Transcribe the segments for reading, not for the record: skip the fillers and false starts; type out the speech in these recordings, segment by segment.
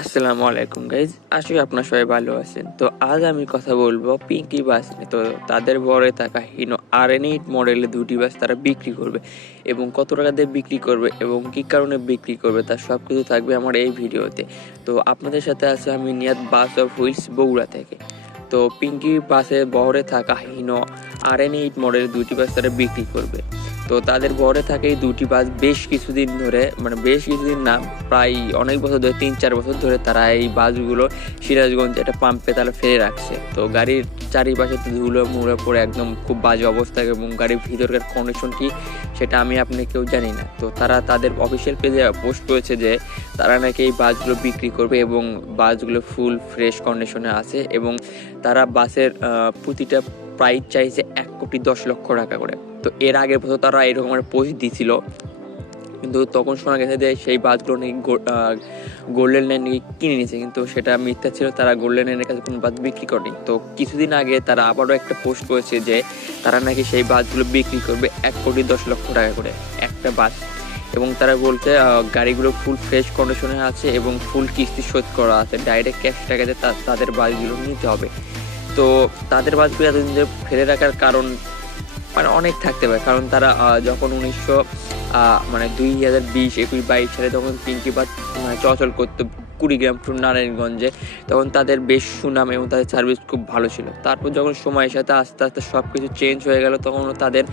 আসসালামু আলাইকুম গাইজ, আশা করি আপনার সবাই ভালো আছেন। তো আজ আমি কথা বলবো পিঙ্কি বাস নিয়ে। তো তাদের বরে থাকা হিনো R8 মডেলের দুটি বাস তারা বিক্রি করবে এবং কত টাকা দিয়ে বিক্রি করবে এবং কী কারণে বিক্রি করবে তার সব কিছু থাকবে আমার এই ভিডিওতে। তো আপনাদের সাথে আছে আমি নিয়াত বাস অফ হুইলস বগুড়া থেকে। তো পিঙ্কি বাসের বহরে থাকা হিনো R8 মডেলের দুটি বাস তারা বিক্রি করবে। তো তাদের বহরে থাকে এই দুটি বাস বেশ কিছুদিন ধরে, বেশ কিছুদিন না, প্রায় অনেক বছর ধরে, 3-4 বছর ধরে তারা এই বাসগুলো সিরাজগঞ্জ একটা পাম্পে তারা ফেলে রাখছে। তো গাড়ির চারিপাশে তো ধুলো মুড়ে পড়ে একদম খুব বাজে অবস্থা এবং গাড়ির ভিতরকার কন্ডিশন কি সেটা আমি আপনি কেউ জানি না। তো তারা তাদের অফিসিয়াল পেজে পোস্ট করেছে যে তারা নাকি এই বাসগুলো বিক্রি করবে এবং বাসগুলো ফুল ফ্রেশ কন্ডিশনে আছে এবং তারা বাসের প্রতিটা প্রাইস চাইছে 1,10,00,000 টাকা করে। তো এর আগের বছর তারা এরকম একটা পোস্ট দিছিল, কিন্তু তখন শোনা গেছে যে সেই বাসগুলো নাকি গোল্ডেন লাইন নাকি কিনে নিয়েছে, কিন্তু সেটা মিথ্যা ছিল। তারা গোল্ডেন লাইনের কাছে কোনো বাস বিক্রি করেনি। তো কিছুদিন আগে তারা আবারও একটা পোস্ট করেছে যে তারা নাকি সেই বাসগুলো বিক্রি করবে 1,10,00,000 টাকা করে একটা বাস, এবং তারা বলতে গাড়িগুলো ফুল ফ্রেশ কন্ডিশনে আছে এবং ফুল কিস্তি শোধ করা আছে, ডাইরেক্ট ক্যাশ টাকাতে তাদের বাসগুলো নিতে হবে। তো তাদের বাসগুলো এতদিন ধরে ফেলে রাখার কারণ অনেক থাকতে পারে, কারণ তারা যখন 2020-21-22 সালে তখন পিঙ্কি বাস চলাচল করতো কুড়িগ্রাম টু নারায়ণগঞ্জে, তখন তাদের বেশ সুনাম এবং তাদের সার্ভিস খুব ভালো ছিল। তারপর যখন সময়ের সাথে আস্তে আস্তে সব কিছু চেঞ্জ হয়ে গেল, তখন তাদের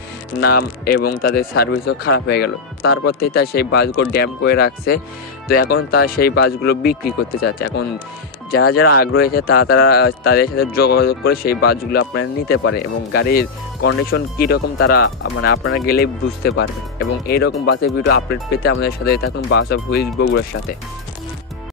নাম এবং তাদের সার্ভিসও খারাপ হয়ে গেল। তারপর থেকে তারা সেই বাসগুলো ড্যাম করে রাখছে। তো এখন তারা সেই বাসগুলো বিক্রি করতে চাচ্ছে। এখন যারা যারা আগ্রহী আছে তারা তাদের সাথে যোগাযোগ করে সেই বাসগুলো আপনারা নিতে পারে এবং গাড়ির কন্ডিশন কীরকম তারা আপনারা গেলেই বুঝতে পারবেন। এবং এইরকম বাসের ভিডিও আপডেট পেতে আমাদের সাথে থাকুন বাস অফ হুইলস বগুড়ার সাথে।